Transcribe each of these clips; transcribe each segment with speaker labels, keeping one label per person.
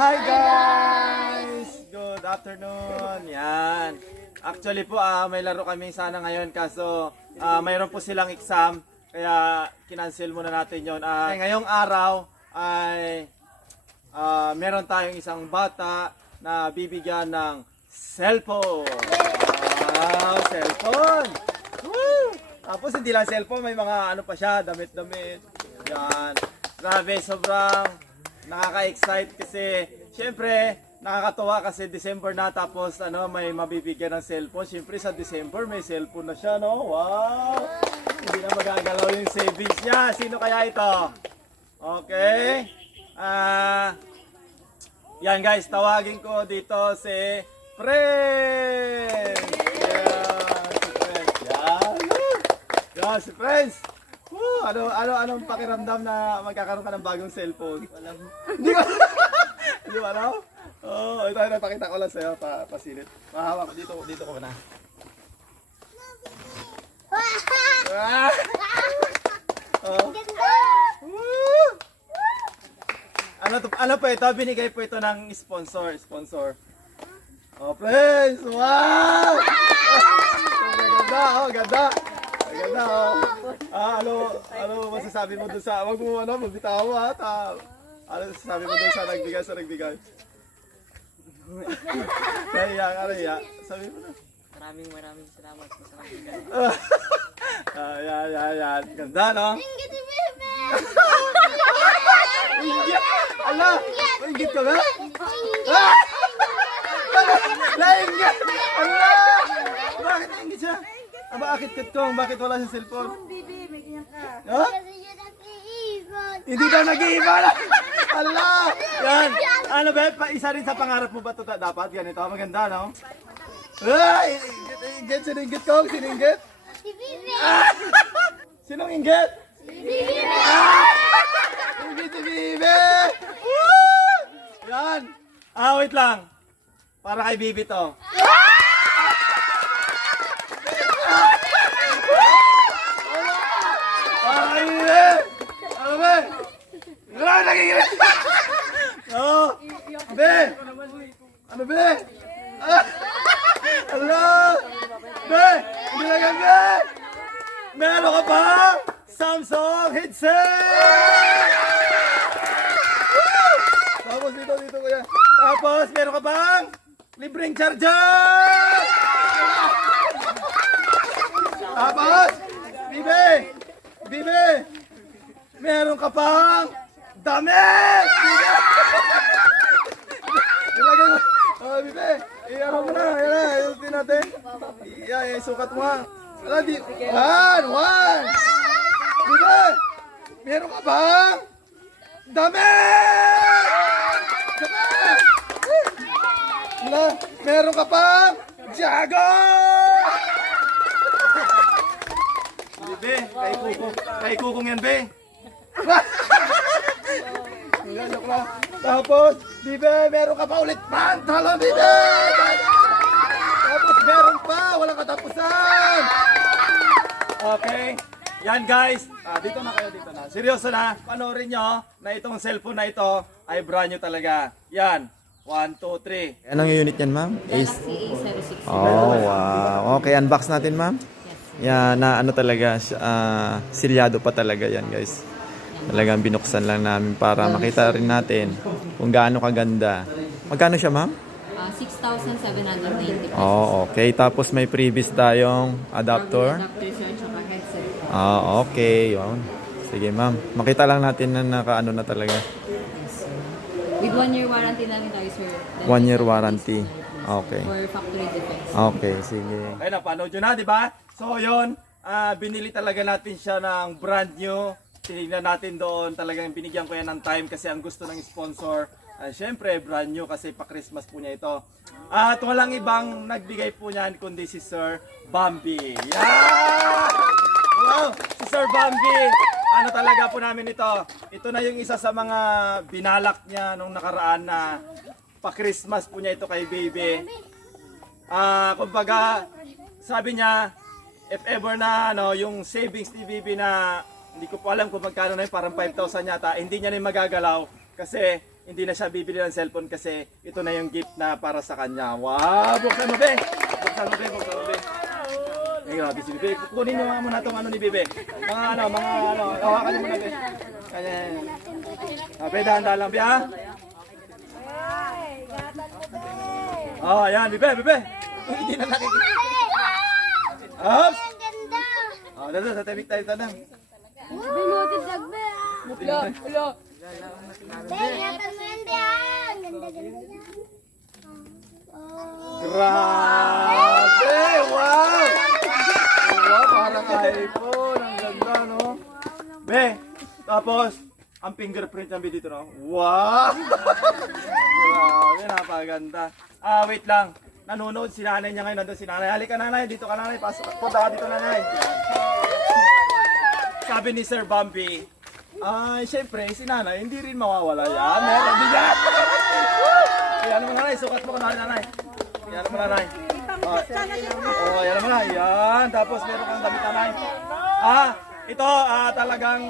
Speaker 1: Hi guys! Good afternoon. Yan. Actually po, ah, may laro kami sana ngayon kaso ah, mayroon po silang exam kaya kinancel muna natin yon. Ah, ngayong araw ay ah, meron tayong isang bata na bibigyan ng cellphone. Wow, cellphone! Woo! Tapos hindi lang cellphone, may mga ano pa siya, damit-damit. Yan. Grabe, sobrang nakaka-excite kasi syempre nakakatuwa kasi December na tapos ano may mabibigyan ng cellphone. Syempre sa December may cellphone na siya, no? Wow! Hindi na magagalaw yung savings niya. Sino kaya ito? Okay. Ah, yan guys, tawagin ko dito si Friends. Yan, si Friends. Yan. Yan, si Friends. Woo, ano, ano, anong pakiramdam na magkakaroon ka ng bagong cellphone? Hindi ko, hindi mo alam? Oo, oh, ito, ito, pakita ko lang sa'yo, pa, pasilip. Mahawak, dito, dito ko na. Ah! Oh. Woo! Ano to, ano po ito? Binigay po ito ng sponsor, sponsor. Oh, friends! Wow! Oh, ganda, oh, ganda. Ganda, oh. Ah, ano, ano masasabi mo dun sa, wag mo, ano, magbitaw ha? Ta, ano masasabi mo dun sa nagbigay, sa nagbigay? Kaya, ano, ya, sabi mo na.
Speaker 2: Maraming maraming salamat po sa kaibigan.
Speaker 1: Ah, yan, yan, yan. Ganda, no? Inggit! Ala! Inggit ka ba? Ah! Nainggit! Ala! Siya? Ah, bakit kitkong? Bakit wala siyang cellphone?
Speaker 3: Bibi, may ganyan ka.
Speaker 1: Ha? Hindi daw nag-iiba Ala! Yan! Ano ba? Pa, isa rin sa pangarap mo ba ito dapat? Ganito, maganda, no? Ay! Inggit, inggit, sininggit ko, siningit. Ah! Sinong inggit? Ah! Inggit si Bibi! Woo! Yan! Ah, wait lang. Para kay Bibi to. Para kay Bibi! Ano ba? Wala nagiging! Oo! Be! Ano be? Ah! Ala! Be! Hindi na yan, be! Meron ka pa! Samsung headset! Tapos dito, dito kuya. Tapos meron ka bang libreng charger! Tapos, Bibe! Bibe! Meron ka pang Bibe! Ilagay mo. Oh, Bibe. Iyan mo na. Ayan na. Ayusin natin. Iyan, sukat mo. ha. Ala, di. One, one. Bibe. Meron ka bang damit? Damit! Ala, meron ka pang jago! Bibe, kay kuko. Kay kukong yan, be. Joke lang. Tapos, Bibe, meron ka pa ulit pantalon, Bibe! Tapos meron pa, walang katapusan! Okay. Yan guys, ah, dito na kayo, dito na. Seryoso na, panoorin nyo na itong cellphone na ito ay brand new talaga. Yan, 1, 2, 3.
Speaker 4: Anong unit yan, ma'am?
Speaker 2: Galaxy A06.
Speaker 4: Oh, wow. Okay, unbox natin, ma'am. Yan, na ano talaga, siya, ah, silyado pa talaga yan, guys. Talagang binuksan lang namin para makita rin natin kung gaano kaganda. Magkano siya, ma'am?
Speaker 2: Ah, 6,790 pesos.
Speaker 4: Oh, okay. Tapos may previous tayong adapter.
Speaker 2: Adapter tsaka headset.
Speaker 4: Ah, okay. Yun. Sige, ma'am. Makita lang natin na nakaano na talaga.
Speaker 2: With one year warranty na rin tayo, sir. Then
Speaker 4: One year warranty. Okay.
Speaker 2: For factory defects.
Speaker 4: Okay, sige.
Speaker 1: Okay, napanood nyo na, di ba? So, yun, ah, binili talaga natin siya ng brand new. Tinignan natin doon, talagang binigyan ko yan ng time kasi ang gusto ng sponsor. Uh, Siyempre, brand new kasi pa-Christmas po niya ito. At walang ibang nagbigay po niyan kundi si Sir Bambi. Yeah! Wow! Si Sir Bambi! Ano talaga po namin ito? Ito na yung isa sa mga binalak niya nung nakaraan na pa-Christmas po niya ito kay baby. Ah, kumbaga, sabi niya, if ever na ano, yung savings ni Bibi na hindi ko po alam kung magkano na yun, parang 5,000 yata, hindi niya na yung magagalaw kasi hindi na siya bibili ng cellphone kasi ito na yung gift na para sa kanya. Wow! Buksan mo, be! Buksan mo, be! Buksan mo, be! Ay, grabe si Bibe. Kunin niyo muna itong ano ni Bibe. Mga ano, mga ano, hawakan niyo muna, be. Kanya, ah, be, dahan-dahan lang, be, ha? Oh, ayan, Bibe, Bibe. Uy, Hindi na nakikita. Ops! Oh, dito, sa tebik tayo tanang.
Speaker 3: Binutin sagbe ah!
Speaker 2: Ulo, ulo.
Speaker 3: Ingatan mo yan, Dian! Ganda, ganda yan.
Speaker 1: Grabe! Wow! Wow, parang iPhone. Ang ganda, no? Be, tapos, ang fingerprint be dito, no? Wow! Grabe, napaganda. Ah, wait lang. Nanonood si nanay niya ngayon. Nandun si nanay. Halika nanay, dito ka nanay. Pasok. Punta ka dito nanay. Sabi ni Sir Bumpy, ay, syempre, si nanay, hindi rin mawawala yan. Meron din yan. Yan mo nanay, sukat mo ka nanay. Yan mo nanay. Oh, oh, yan mo na. Yan. Tapos meron kang damit nanay. Ah, ito ah, talagang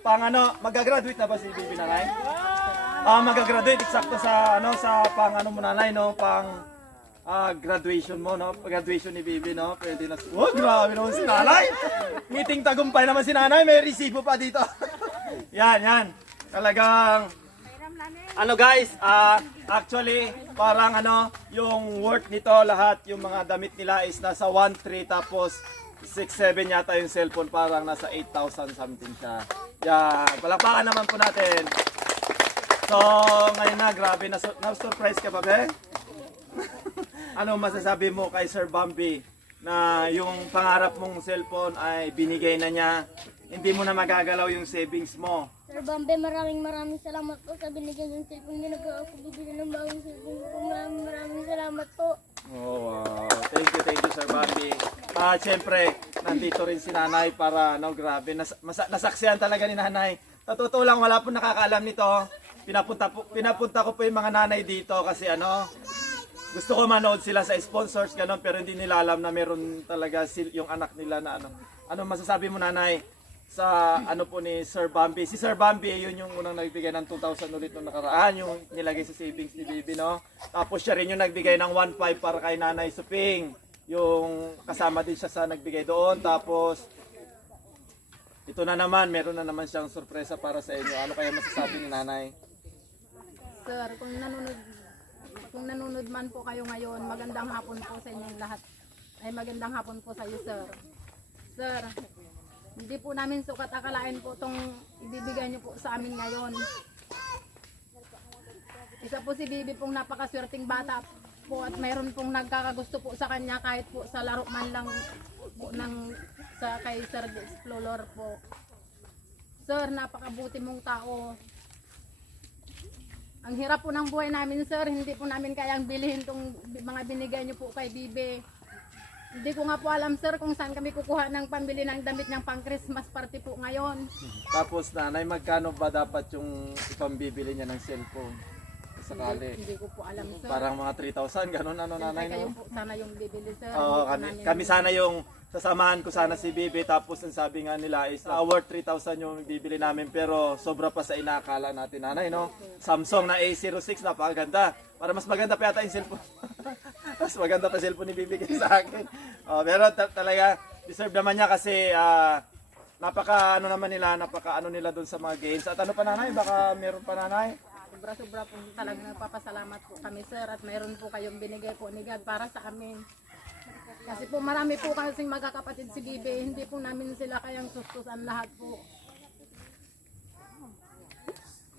Speaker 1: pang ano, magagraduate na ba si Bibi nanay? Ah, magagraduate eksakto sa ano sa pang ano mo nanay no, pang ah, graduation mo no, graduation ni Bibi no. Pwede na. Oh, grabe naman si nanay. Meeting tagumpay naman si nanay, may resibo pa dito. yan, yan. Talagang ano guys, ah actually parang ano, yung worth nito lahat, yung mga damit nila is nasa 1.3 tapos 6.7 yata yung cellphone parang nasa 8,000 something siya. Yan, palakpakan naman po natin. So, ngayon na, grabe, na, na-surprise ka pa, be? Ano masasabi mo kay Sir Bambi na yung pangarap mong cellphone ay binigay na niya, hindi mo na magagalaw yung savings mo.
Speaker 3: Sir Bambe, maraming maraming salamat po sa binigyan ng cellphone. Hindi na po ako bibili ng bagong cellphone po. Maraming maraming salamat po.
Speaker 1: Oh, wow. Thank you, thank you, Sir Bambi. Ah, syempre, nandito rin si Nanay para, no, grabe, nas, masa, nasaksihan talaga ni Nanay. Sa totoo lang, wala po nakakaalam nito. Pinapunta, po, pinapunta ko po yung mga nanay dito kasi ano, gusto ko manood sila sa sponsors, ganun, pero hindi nila alam na meron talaga sil, yung anak nila na ano. Ano masasabi mo, Nanay? sa ano po ni Sir Bambi. Si Sir Bambi, yun yung unang nagbigay ng 2,000 ulit nung nakaraan, yung nilagay sa savings ni Bibi, no? Tapos siya rin yung nagbigay ng 1,500 para kay Nanay Suping. Yung kasama din siya sa nagbigay doon. Tapos, ito na naman, meron na naman siyang sorpresa para sa inyo. Ano kaya masasabi ni Nanay?
Speaker 5: Sir, kung nanonood kung nanonood man po kayo ngayon, magandang hapon po sa inyong lahat. Ay magandang hapon po sa iyo, sir. Sir, hindi po namin sukat akalain po itong ibibigay niyo po sa amin ngayon. Isa po si Bibi pong napakaswerteng bata po at mayroon pong nagkakagusto po sa kanya kahit po sa laro man lang po ng sa kay Sir Explorer po. Sir, napakabuti mong tao. Ang hirap po ng buhay namin, sir. Hindi po namin kayang bilhin tong mga binigay niyo po kay Bibe. Hindi ko nga po alam, sir, kung saan kami kukuha ng pambili ng damit niyang pang Christmas party po ngayon.
Speaker 1: Tapos, Nanay, magkano ba dapat yung ipambibili niya ng cellphone? Sakali.
Speaker 5: Hindi ko po alam, sir.
Speaker 1: Parang mga 3,000, ganun ano, Nanay,
Speaker 5: kayo
Speaker 1: no?
Speaker 5: po sana yung bibili, sir.
Speaker 1: Oo,
Speaker 5: Hindi
Speaker 1: kami, kami sana yung sasamahan ko sana si Bibi. Tapos ang sabi nga nila is uh, worth 3,000 yung bibili namin. Pero sobra pa sa inakala natin nanay no? Samsung na A06 napakaganda. Para mas maganda pa yata yung cellphone. Mas maganda pa cellphone ni Bibi kaysa sa akin. Oh, pero ta- talaga deserve naman niya kasi ah, napaka ano naman nila napaka ano nila doon sa mga games. At ano pa nanay? Baka meron pa nanay?
Speaker 5: Sobra-sobra po talaga nagpapasalamat po kami, sir. At mayroon po kayong binigay po ni God para sa amin. Kasi po marami po kasing magkakapatid si Bibi. Hindi po namin sila kayang sustusan lahat po.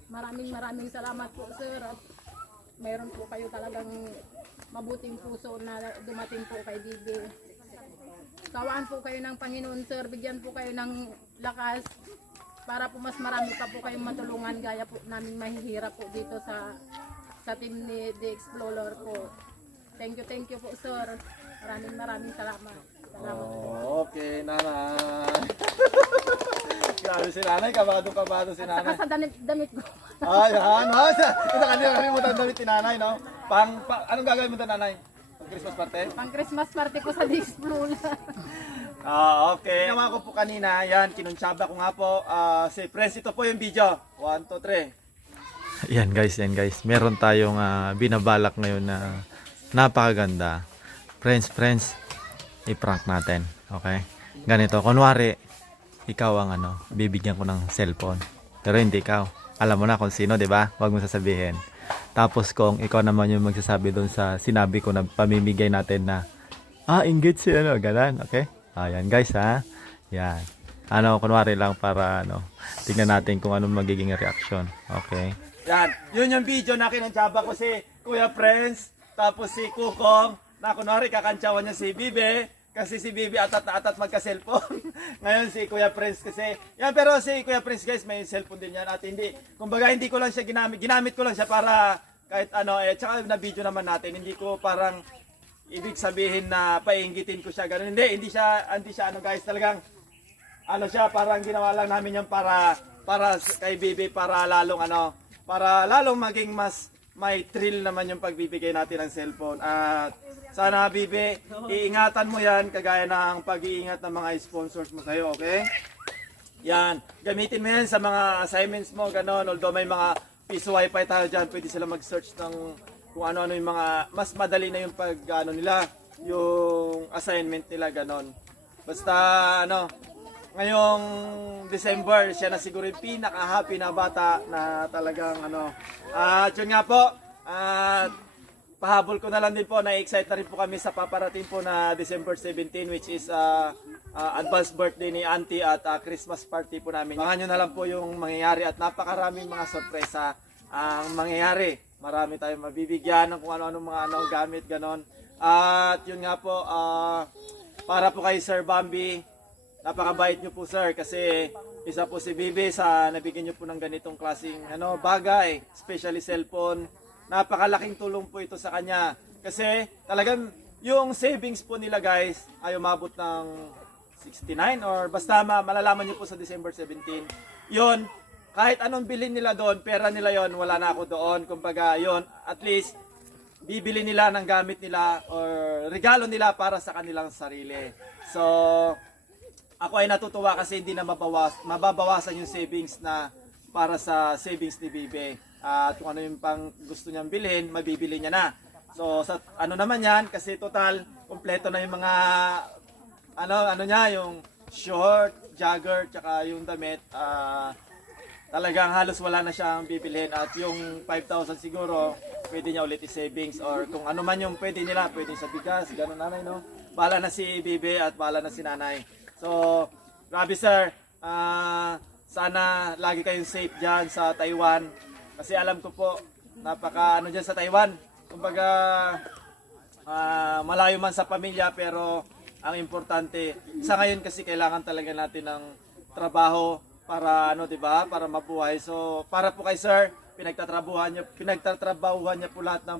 Speaker 5: Maraming maraming salamat po, sir. At mayroon po kayo talagang mabuting puso na dumating po kay Bibi. Kawaan po kayo ng Panginoon, sir. Bigyan po kayo ng lakas para po mas marami pa po kayong matulungan gaya po namin mahihirap po dito sa sa team ni The Explorer po. Thank you, thank you po, sir. Maraming maraming salamat. Salamat
Speaker 1: oh, okay nanay grabe si nanay kabado kabado si
Speaker 5: Saka
Speaker 1: nanay
Speaker 5: sa damit, damit ko.
Speaker 1: Ay, ano? Ito kanina kalimutan damit ni nanay, no? Pang, pa, anong gagawin mo ta nanay? Pang Christmas party?
Speaker 5: Pang Christmas party ko sa Explorer.
Speaker 1: Ah, okay. Ginawa ko po kanina, yan, kinuntsaba ko nga po. Ah, si Prince, ito po yung video. 1, 2, 3.
Speaker 4: Yan guys, yan guys. Meron tayong ah, binabalak ngayon na napakaganda. Friends, friends, i-prank natin. Okay? Ganito, kunwari, ikaw ang ano, bibigyan ko ng cellphone. Pero hindi ikaw. Alam mo na kung sino, di ba? Huwag mo sasabihin. Tapos kung ikaw naman yung magsasabi doon sa sinabi ko na pamimigay natin na, ah, inggit si ano, ganun. Okay? Ayan guys ha. Yan. Ano, kunwari lang para ano, tingnan natin kung anong magiging reaction. Okay?
Speaker 1: Yan. Yun yung video na kinantsaba ko si Kuya Prince, tapos si Kukong, na kunwari kakantsawan niya si Bibe, kasi si Bibi atat na atat magka-cellphone. Ngayon si Kuya Prince kasi. Yan, pero si Kuya Prince guys, may cellphone din yan at hindi, kumbaga hindi ko lang siya ginamit, ginamit ko lang siya para kahit ano, eh, tsaka na video naman natin, hindi ko parang ibig sabihin na painggitin ko siya ganun. Hindi, hindi siya, hindi siya ano guys, talagang ano siya, parang ginawa lang namin yan para para kay Bibi para lalong ano, para lalong maging mas may thrill naman yung pagbibigay natin ng cellphone. At sana Bibi, iingatan mo yan kagaya ng pag-iingat ng mga sponsors mo sa'yo, okay? Yan, gamitin mo yan sa mga assignments mo, ganon. Although may mga piso wifi tayo dyan, pwede sila mag-search ng kung ano-ano yung mga, mas madali na yung pag, ano nila, yung assignment nila, ganon. Basta, ano, ngayong December, siya na siguro yung pinaka-happy na bata na talagang, ano, at yun nga po, at pahabol ko na lang din po, na-excite na rin po kami sa paparating po na December 17 which is uh, uh, advanced birthday ni Auntie at uh, Christmas party po namin. Bangan nyo na lang po yung mangyayari at napakaraming mga sorpresa ang mangyayari. Marami tayong mabibigyan ng kung ano-ano mga ano, gamit, ganon. At yun nga po, ah, para po kay Sir Bambi, napakabait nyo po sir kasi isa po si Bibi sa nabigyan nyo po ng ganitong klaseng ano, bagay, especially cellphone. Napakalaking tulong po ito sa kanya. Kasi talagang yung savings po nila guys ay umabot ng 69 or basta ma- malalaman nyo po sa December 17. Yon kahit anong bilhin nila doon, pera nila yon wala na ako doon. Kumbaga, yon at least bibili nila ng gamit nila or regalo nila para sa kanilang sarili. So, ako ay natutuwa kasi hindi na mabawas, mababawasan yung savings na para sa savings ni Bibe. At kung ano yung pang gusto niyang bilhin, mabibili niya na. So, sa ano naman yan, kasi total, kompleto na yung mga, ano, ano niya, yung short, jogger, tsaka yung damit, ah, talagang halos wala na siyang bibilhin at yung 5,000 siguro pwede niya ulit i-savings or kung ano man yung pwede nila, pwede sa bigas, ganun nanay no. Bala na si Bibi at bala na si nanay. So, grabe sir, Ah, sana lagi kayong safe dyan sa Taiwan kasi alam ko po napaka ano dyan sa Taiwan. Kumbaga ah, malayo man sa pamilya pero ang importante sa ngayon kasi kailangan talaga natin ng trabaho para ano 'di ba? Para mabuhay. So para po kay sir pinagtatrabuhan niya pinagtatrabahuhan niya po lahat ng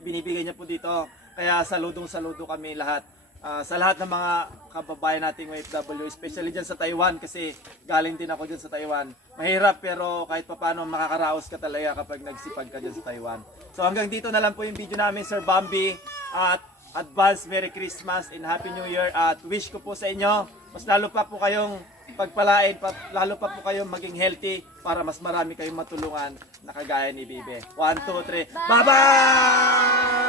Speaker 1: binibigay niya po dito. Kaya saludong saludo kami lahat Ah, sa lahat ng mga kababayan nating OFW especially diyan sa Taiwan kasi galing din ako diyan sa Taiwan mahirap pero kahit papaano makakaraos ka talaga kapag nagsipag ka diyan sa Taiwan so hanggang dito na lang po yung video namin Sir Bambi at advance Merry Christmas and Happy New Year at wish ko po sa inyo mas lalo pa po kayong pagpalain, pa, lalo pa po kayong maging healthy para mas marami kayong matulungan na kagaya ni Bibe. 1, 2, 3. Bye-bye!